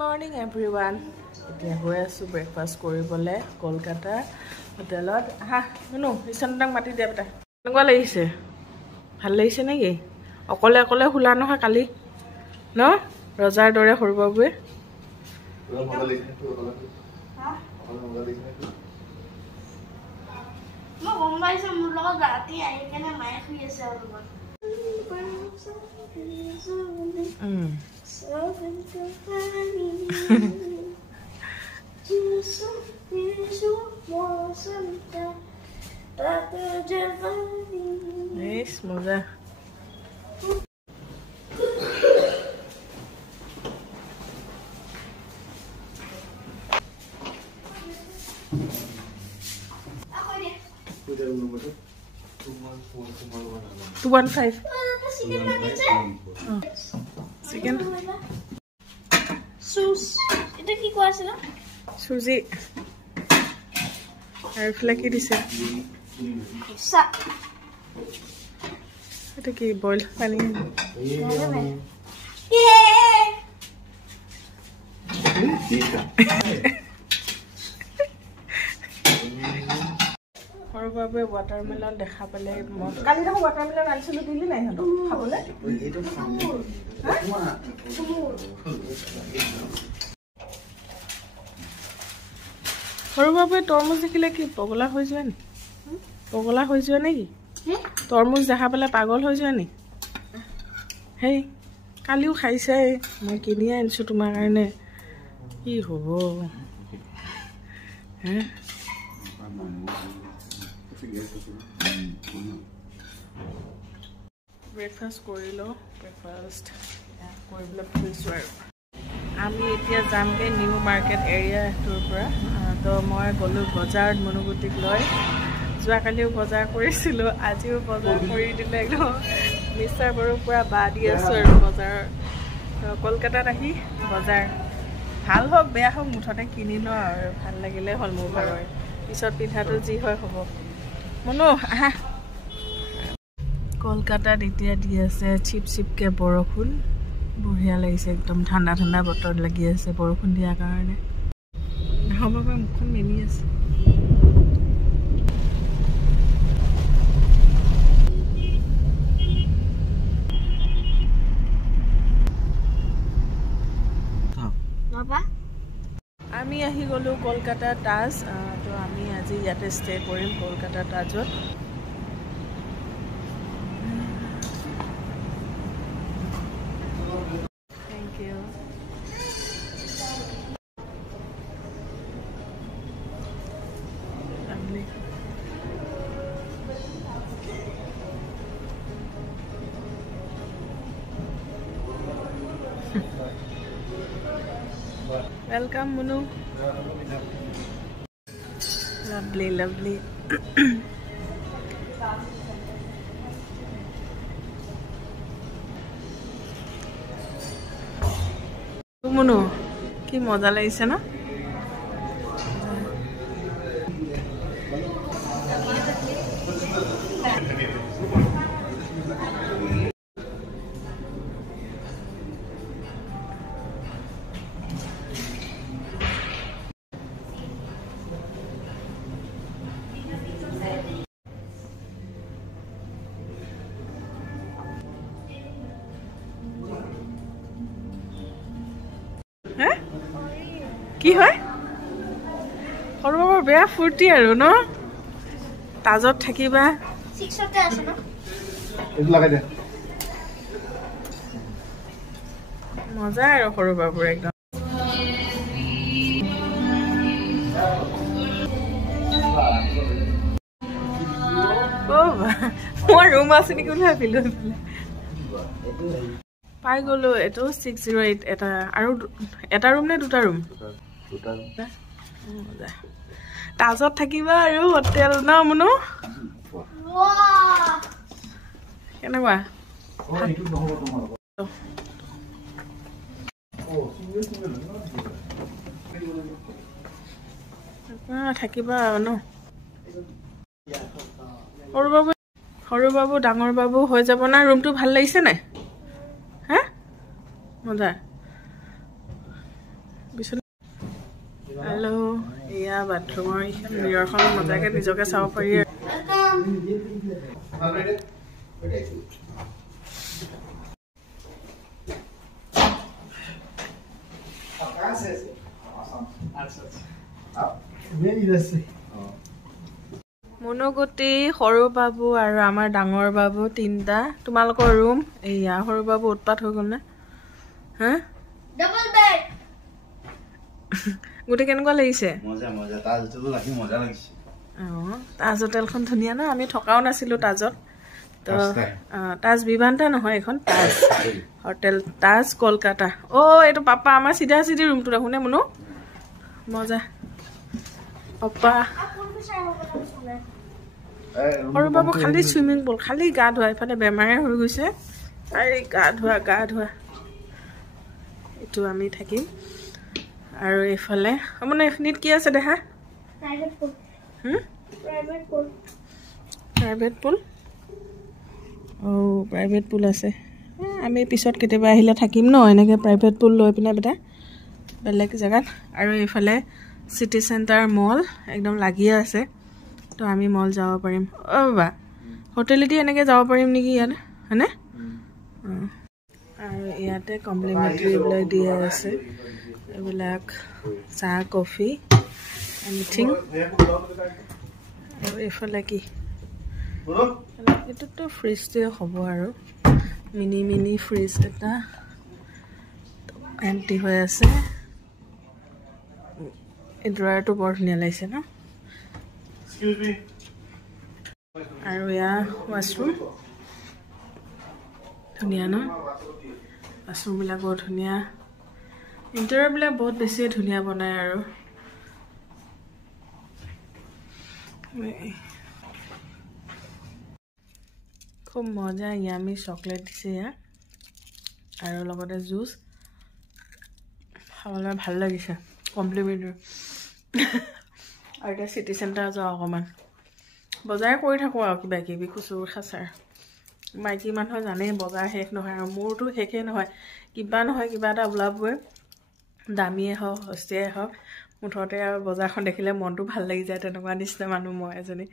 morning everyone. এতিয়া হৈ আছো ব্ৰেকফাষ্ট কৰিবলে কলকাতা হোটেলত। আহা নুনু ইছনটাক মাতি দিয়া বেটা। কেনেকুৱা লাগিছে? ভাল লাগিছে নেকি? অকলে অকলে হুলা নহয় কালি ন ৰজাৰ দৰে সৰুবাবুৱে। মজা চিকেন এটা কি কোৱা আছিল সুজি আৰু ফ্লেকি দিছে এটা কি বইল পানী সৰুবাবুৱে ৱাটাৰমেলন দেখা পালে মন কালি দেখোন ৱাটাৰমেলন আনিছিলো দিলি নাই সিহঁতক খাবলৈ সৰুবাবুৱে তৰমুজ দেখিলে কি পগলা হৈ যোৱা নেকি পগলা হৈ যোৱা নেকি তৰমুজ দেখা পালে পাগল হৈ যোৱা নেকি হেই কালিও খাইছে মই কিনি আনিছোঁ তোমাৰ কাৰণে কি হ'ব হে ব্ৰেকফাষ্ট কৰিলোঁ ব্ৰেকফাষ্ট কৰিবলৈ ভাবিছোঁ আৰু আমি এতিয়া যামগৈ নিউ মাৰ্কেট এৰিয়াটোৰ পৰা তো মই গ'লোঁ বজাৰত মনুগুটিক লৈ যোৱাকালিও বজাৰ কৰিছিলোঁ আজিও বজাৰ কৰি দিলে একদম মিষ্টাৰ বাৰু পূৰা বা দি আছোঁ আৰু বজাৰৰ তো কলকাতাত আহি বজাৰ ভাল হওক বেয়া হওক মুঠতে কিনি লওঁ আৰু ভাল লাগিলে হ'ল মোৰ ঘৰৰ পিছত পিন্ধাটো যি হয় হ'ব মনো আহা কলকাতাত এতিয়া দি আছে চিপ চিপকৈ বৰষুণ বঢ়িয়া লাগিছে একদম ঠাণ্ডা ঠাণ্ডা বতৰ লাগি আছে বৰষুণ দিয়াৰ কাৰণে নহ'ব বাৰু মুখখন মেলি আছে আমি আহি গ'লোঁ কলকাতা তাজ তো আমি আজি ইয়াতে ষ্টে কৰিম কলকাতা তাজত thank you Welcome, Munu. Lovely, lovely. Munu, কি মজা লাগিছে না? কি হয় সৰুবাবৰ বেয়া ফূৰ্তি আৰু ন তাজত থাকিবা মজা আৰু সৰুবাবৰ একদম মই ৰুম আছে নেকি বুলি ভাবিলো পাই গ'লো এইটো 608 এটা আৰু এটা ৰুম নে দুটা ৰুম তাজত থাকিবা আৰু হোটেল ন মনো কেনেকুৱা থাকিবা ন সৰু বাবু ডাঙৰ বাবু হৈ যাব না ৰুমটো ভাল লাগিছে নাই হা মজা হেল্ল' এয়া বাথৰুমৰ মিৰৰখন মজাকে নিজকে চাব পাৰি মুনুগুটি সৰু বাবু আৰু আমাৰ ডাঙৰ বাবু তিনিটা তোমালোকৰ ৰুম এয়া সৰু বাবু উৎপাত হৈ গ'ল নে হা ডাবল বেড গুটি কেনেকুৱা লাগিছে মজা মজা তাজ হোটেল লাগি মজা লাগিছে তাজ হোটেলখন ধুনীয়া ন আমি থকাও নাছিলোঁ তাজত তো তাজ বিভান্তা নহয় এখন তাজ হোটেল তাজ কলকাতা এইটো পাপা আমাৰ চিধা চিধি ৰুমটো দেখোনে মুনু মজা পাপা সৰু বাবু খালি চুইমিং পুল খালি গা ধোৱা ইফালে বেমাৰে হৈ গৈছে আৰু গা ধোৱা এইটো আমি থাকিম আৰু এইফালে মানে এইখিনিত কি আছে দেখা প্ৰাইভেট পুল প্ৰাইভেট পুল আছে আমি পিছত কেতিয়াবা আহিলে থাকিম ন এনেকৈ প্ৰাইভেট পুল লৈ পিনে বেলেগ জেগাত আৰু এইফালে চিটি চেণ্টাৰ মল একদম লাগিয়ে আছে তো আমি মল যাব পাৰিম বাবা হোটেলেদি এনেকৈ যাব পাৰিম নেকি ইয়াত হয়নে আৰু ইয়াতে কমপ্লিমেণ্টাৰী এইবিলাক দিয়া আছে এইবিলাক চাহ কফি এনিথিং আৰু এইফালে কি এইটোতো ফ্ৰিজটোৱে হ'ব আৰু মিনি ফ্ৰিজ এটা এম্পটি হৈ আছে এই ড্ৰয়াৰটো বৰ ধুনীয়া লাগিছে ন আৰু ইয়াৰ ৱাছৰুম ধুনীয়া ন ৱাছৰুমবিলাক বৰ ধুনীয়া ইণ্টেৰিয়ৰবিলাক বহুত বেছিয়ে ধুনীয়া বনায় আৰু খুব মজা ইয়ামি চকলেট দিছে ইয়াত আৰু লগতে জুচ খাবলৈ ভাল লাগিছে কমপ্লিমেণ্টাৰী আৰু এতিয়া চিটি চেণ্টাৰ যাওঁ অকণমান বজাৰ কৰি থাকোঁ আৰু কিবা কিবি খুচুৰ খাচাৰ মাইকী মানুহৰ জানেই বজাৰ শেষ নহয় আৰু মোৰতো শেষেই নহয় কিবা এটা ওলাবই দামীয়ে হওক সস্তীয়াই হওক মুঠতে আৰু বজাৰখন দেখিলে মনটো ভাল লাগি যায় তেনেকুৱা নিচিনা মানুহ মই এজনী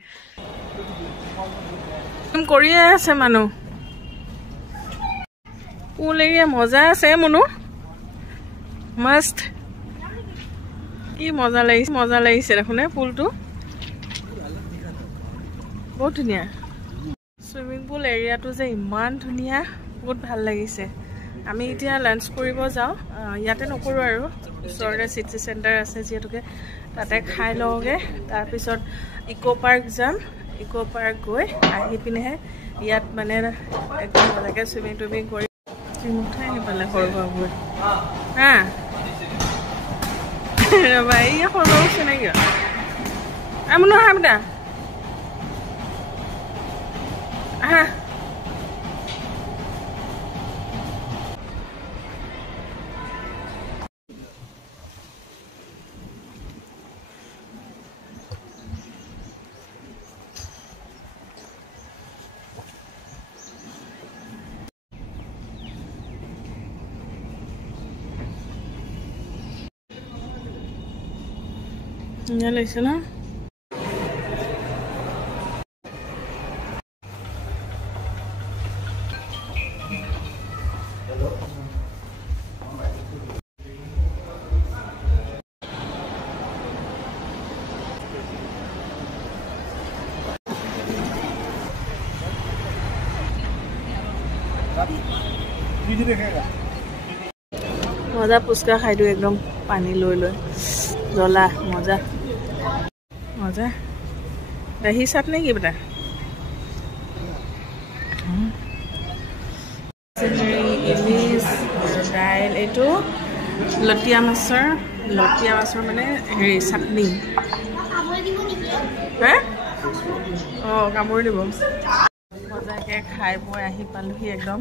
কৰিয়ে আছে মানুহ পুল এৰিয়া মজা আছে মুনু মস্ত কি মজা লাগিছে দেখোনে পুলটো বহুত ধুনীয়া চুইমিং পুল এৰিয়াটো যে ইমান ধুনীয়া বহুত ভাল লাগিছে আমি এতিয়া লাঞ্চ কৰিব যাওঁ ইয়াতে নকৰোঁ আৰু ওচৰতে চিটি চেণ্টাৰ আছে যিহেতুকে তাতে খাই লওঁগৈ তাৰপিছত ইক' পাৰ্ক যাম ইক' পাৰ্ক গৈ আহি পিনেহে ইয়াত মানে একদম ভালকৈ চুইমিং কৰি উঠাই সেইফালে সৰু বাবুৱে হা ৰ'বা এই সৰু বাবু চিনাকি আমো নহয় বেটা আহা ধুনীয়া লাগিছে ন মজা পুচকা খাই দিওঁ একদম পানী লৈ জ্বলা মজা দহি চাটনি কি বেটা ইলিচ দাইল এইটো লটিয়া মাছৰ মানে হেৰি চাটনি হে কামুৰি দিব মজাকৈ খাই বৈ আহি পালোহি একদম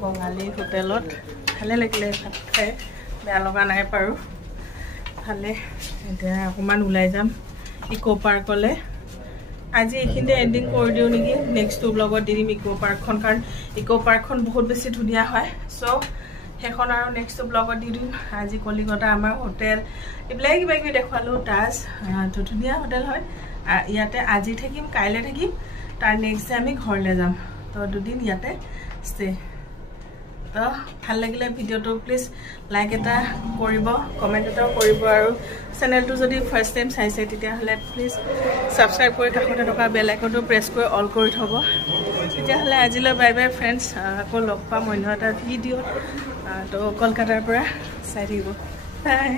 বঙালী হোটেলত ভালে লাগিলে ভাত খাই বেয়া লগা নাই বাৰু ভালে এতিয়া অকণমান ওলাই যাম ইক' পাৰ্কলৈ আজি এইখিনিতে এণ্ডিং কৰি দিওঁ নেকি নেক্সট ব্লগত দি দিম ইক' পাৰ্কখন কাৰণ ইক' পাৰ্কখন বহুত বেছি ধুনীয়া হয় চ' সেইখন আৰু নেক্সট ব্লগত দি দিম আজি কলিকতা আমাৰ হোটেল এইবিলাক কিবা কিবি দেখুৱালোঁ তাজ তো ধুনীয়া হোটেল হয় ইয়াতে আজি থাকিম কাইলৈ থাকিম তাৰ নেক্সট ডে আমি ঘৰলৈ যাম তো 2 দিন ইয়াতে ষ্টে তো ভাল লাগিলে ভিডিঅ'টো প্লিজ লাইক এটা কৰিব কমেণ্ট এটাও কৰিব আৰু চেনেলটো যদি ফাৰ্ষ্ট টাইম চাইছে তেতিয়াহ'লে প্লিজ ছাবস্ক্ৰাইব কৰি কাষতে থকা বেল আইকনটো প্ৰেছ কৰি অল কৰি থ'ব তেতিয়াহ'লে আজিলৈ বাই বাই ফ্ৰেণ্ডছ আকৌ লগ পাম অন্য এটা ভিডিঅ'ত তো কলকাতাৰ পৰা চাই থাকিব বাই